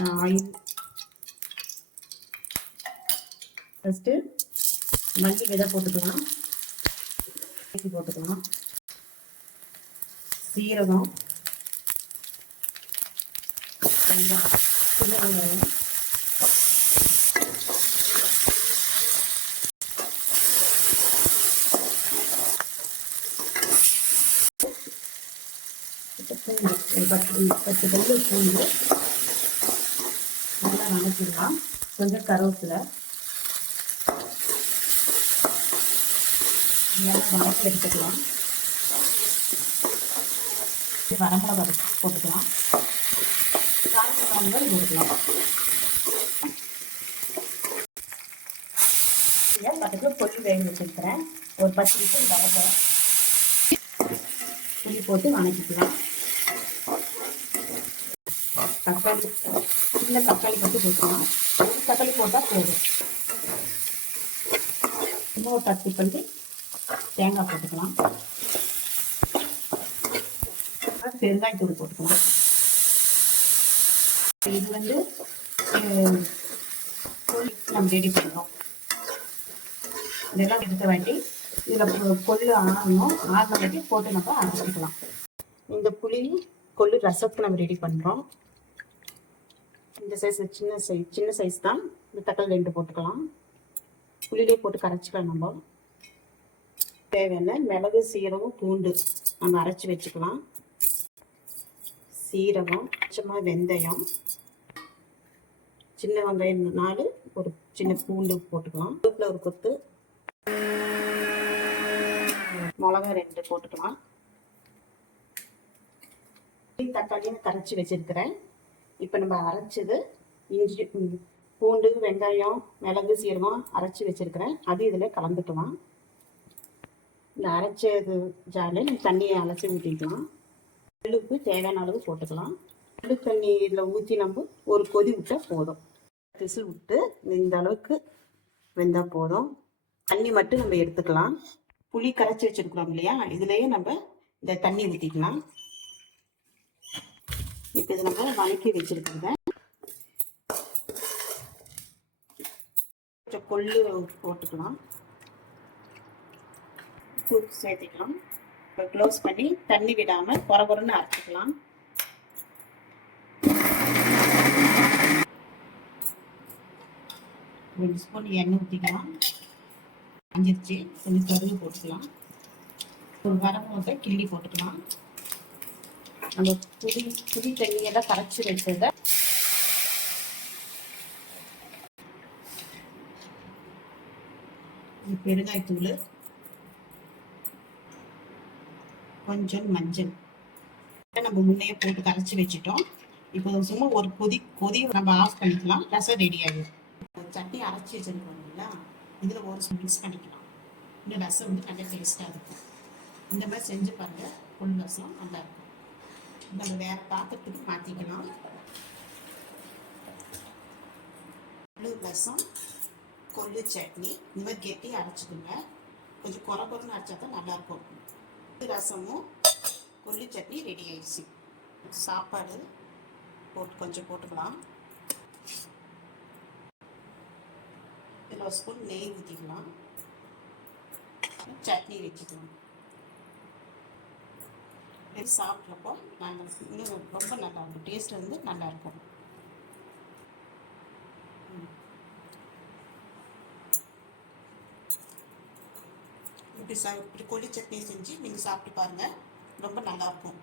Oil. First மல்லி விதை போட்டுக்கலாம். இஞ்சி போட்டுக்கலாம். சீரகம். வெங்காயம். சின்ன வெங்காயம் பூண்டு பத்து பத்து பங்கு பூண்டு நல்லா நினைச்சிடலாம். கொஞ்சம் கருவேப்பிலை. நல்லா வணக்கி எடுத்துக்கலாம். வரமிளகா போட்டுக்கலாம். காரமிளகாய் போட்டுக்கலாம். பக்கத்தில் பொடி வேக வச்சுருக்கிறேன். ஒரு பத்து நிமிஷம் வரப்போ புளி போட்டு வணக்கிக்கலாம். தக்காளி சின்ன தக்காளி மட்டும் போட்டுக்கலாம் தக்காளி போட்டால் போதும். இன்னொரு தட்டி பண்ணி தேங்காய் போட்டுக்கலாம். பெருங்காயத்தூள் போட்டுக்கலாம் இது வந்து நம்ம ரெடி பண்ணுறோம் இதெல்லாம் எடுத்த வேண்டி இதில் கொள்ளு ஆகணும் ஆகின வேண்டி போட்டு நம்ம அரைச்சிக்கலாம். இந்த புளி கொள்ளு ரசத்தை நம்ம ரெடி பண்ணுறோம் இந்த சைஸ் சின்ன சைஸ் சின்ன சைஸ் தான். இந்த தக்காளி ரெண்டு போட்டுக்கலாம். புளியிலே போட்டு கரைச்சிக்கலாம் நம்ம. தேவையான மிளகு சீரகம் பூண்டு நம்ம அரைச்சி வச்சுக்கலாம். சீரகம் சும்மா வெந்தயம். சின்ன வெங்காயம் நாலு ஒரு சின்ன பூண்டு போட்டுக்கலாம். கருவேப்பிலை ஒரு கொத்து மிளகா ரெண்டு போட்டுக்கலாம். தக்காளியும் கரைச்சி வச்சிருக்கிறேன். இப்போ நம்ம அரைச்சது இஞ்சி பூண்டு வெங்காயம் மிளகு சீரகம் அரைச்சி வச்சிருக்கிறேன். அது இதில் கலந்துக்கலாம். இந்த அரைச்சது ஜாரில் நம்ம தண்ணியை அலசி ஊற்றிக்கலாம் கல்லுப்பு தேவையான அளவு போட்டுக்கலாம். கல்லு தண்ணி இதில் ஊற்றி நம்ம ஒரு கொதி விட்டால் போதும். விசில் விட்டு இந்த அளவுக்கு வெந்தால் போதும். தண்ணி மட்டும் நம்ம எடுத்துக்கலாம். புளி கரைச்சி வச்சிருக்கிறோம் இல்லையா? இதுலேயே நம்ம இந்த தண்ணி ஊற்றிக்கலாம் இப்போ இதை நம்ம வணக்கி வச்சிருக்கிறத கொஞ்சம் கொள்ளு போட்டுக்கலாம். சூப் சேர்த்துக்கலாம். இப்போ க்ளோஸ் பண்ணி தண்ணி விடாமல் குறை குறைன்னு அரைச்சிக்கலாம். ரெண்டு ஸ்பூன் எண்ணெய் ஊற்றிக்கலாம் அஞ்சிருச்சு. கொஞ்சம் கருவி போட்டுக்கலாம். ஒரு வரமூட்டை கிள்ளி போட்டுக்கலாம். நம்ம புளி புளி தண்ணியெல்லாம் கரைச்சி வச்சதை. பெருங்காய் தூள். கொஞ்சம் மஞ்சள். நம்ம முன்னையே போட்டு கரைச்சி வச்சுட்டோம். இப்போ சும்மா ஒரு கொதி கொதி நம்ம ஆஃப் பண்ணிக்கலாம். ரசம் ரெடி ஆகிடும் சட்னி அரைச்சி வச்சிருக்கோம் இல்லைங்களா? இதில் ஒரு ஸ்பூன் மிக்ஸ் பண்ணிக்கலாம். இந்த ரசம் வந்து நல்லா டேஸ்ட்டாக இருக்கும். இந்த மாதிரி செஞ்சு பாருங்கள் புல் ரசம் நல்லாயிருக்கும் நம்ம வேற பாத்திரத்துக்கு மாற்றிக்கலாம் புழு ரசம் கொள்ளு சட்னி இந்த மாதிரி கெட்டி அரைச்சிக்கோங்க. கொஞ்சம் குறை குறைன்னு அரைச்சா தான் நல்லாயிருக்கும். ரசமும் கொள்ளு சட்னி ரெடி ஆயிடுச்சு. சாப்பாடு போட்டு கொஞ்சம் போட்டுக்கலாம். இதில் ஒரு ஸ்பூன் நெய் ஊற்றிக்கலாம் சட்னி வச்சுக்கலாம். இது சாப்பிட்றப்போ நாங்கள் இன்னும் ரொம்ப நல்லா இருக்கும் டேஸ்ட் வந்து நல்லாயிருக்கும் இப்படி சா இப்படி கொழி சட்னி செஞ்சு நீங்கள் சாப்பிட்டு பாருங்கள் ரொம்ப நல்லா இருக்கும்.